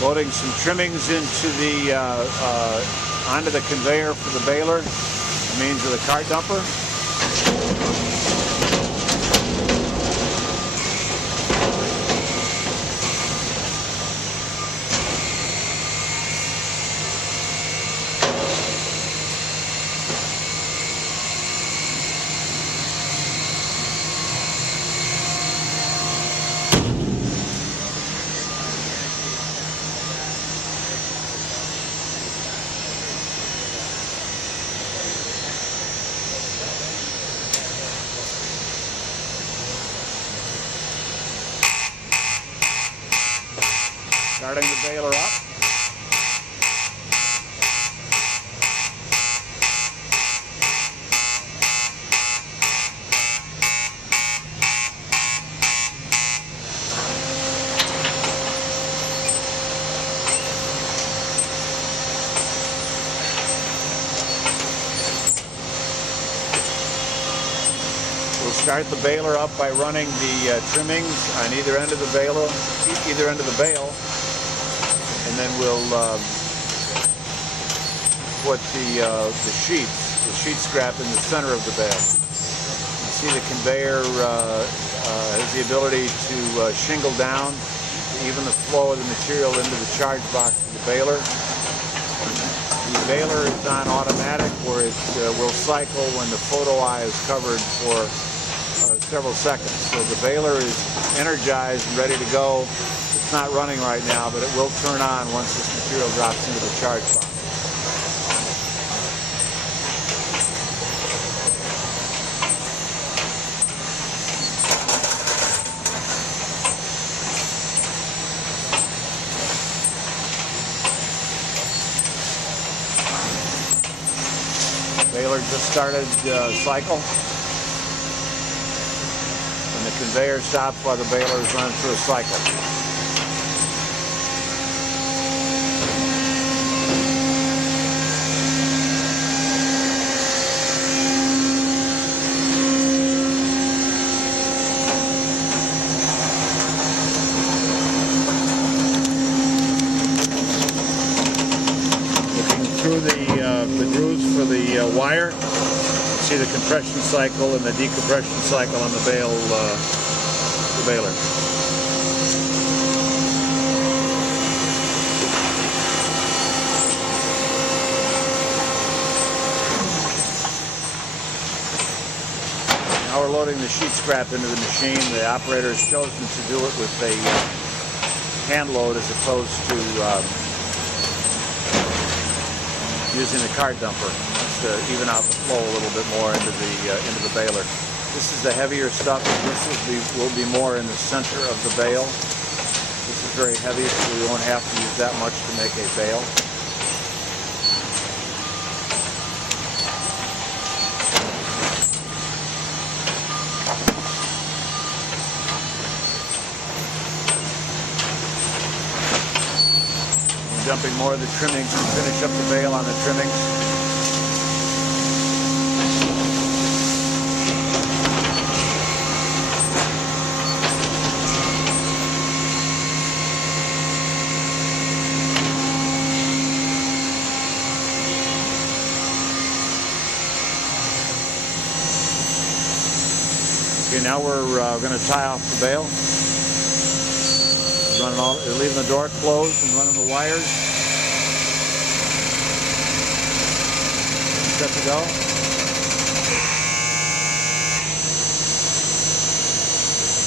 Loading some trimmings into the onto the conveyor for the baler, by means of the cart dumper. Starting the baler up. We'll start the baler up by running the trimmings on either end of the bale, and then we'll put the sheet scrap in the center of the bale. You see the conveyor has the ability to shingle down to even the flow of the material into the charge box of the baler. The baler is on automatic, where it will cycle when the photo eye is covered for several seconds. So the baler is energized and ready to go. It's not running right now, but it will turn on once this material drops into the charge box. Baler just started cycle, and the conveyor stops while the baler is running through a cycle. Through the grooves for the wire, you see the compression cycle and the decompression cycle on the baler. Now we're loading the sheet scrap into the machine. The operator has chosen to do it with a hand load as opposed to using the cart dumper. That's to even out the flow a little bit more into the baler. This is the heavier stuff. This will be more in the center of the bale. This is very heavy, so we won't have to use that much to make a bale. Dumping more of the trimmings and finish up the bale on the trimmings. Okay, now we're going to tie off the bale. Leaving the door closed and running the wires. Set to go.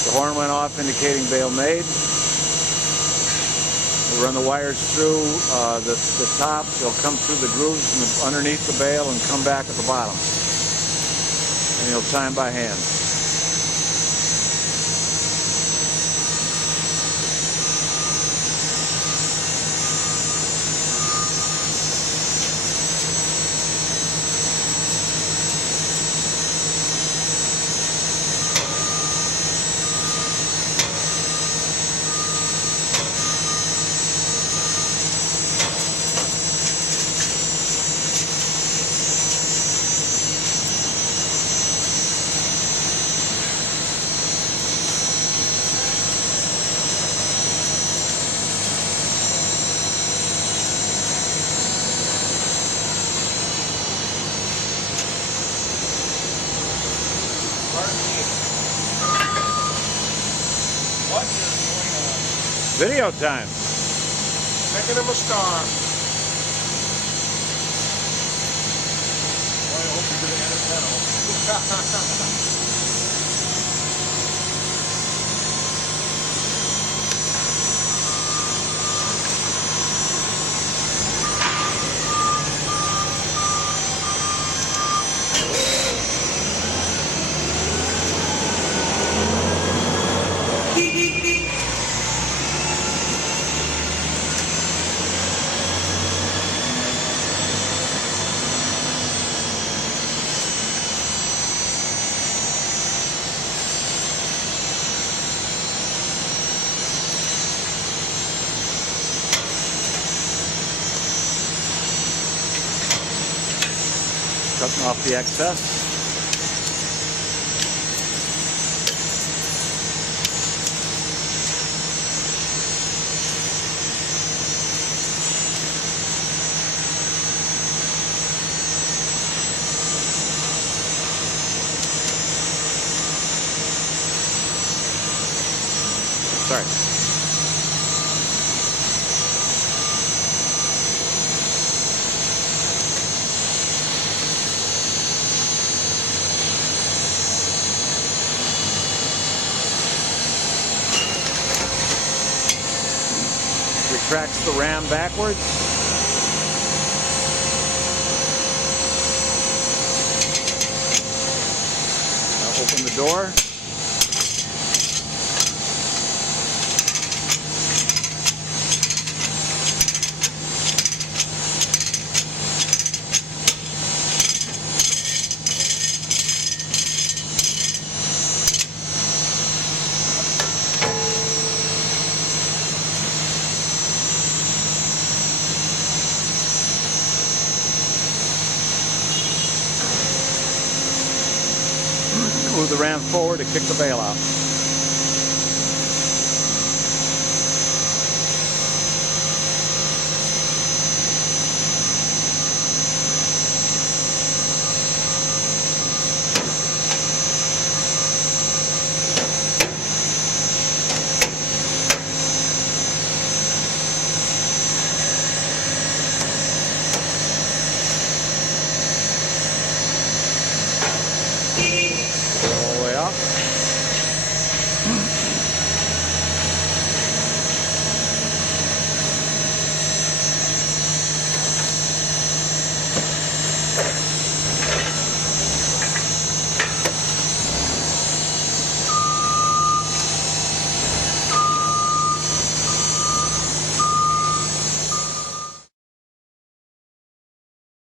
The horn went off indicating bale made. We'll run the wires through the top. They'll come through the grooves underneath the bale and come back at the bottom. And you'll tie them by hand. Video time. Making him a star. Boy, I hope you're going to edit that out. Cutting off the excess. Sorry. Retracts the ram backwards. Now open the door. Move the ram forward to kick the bale out.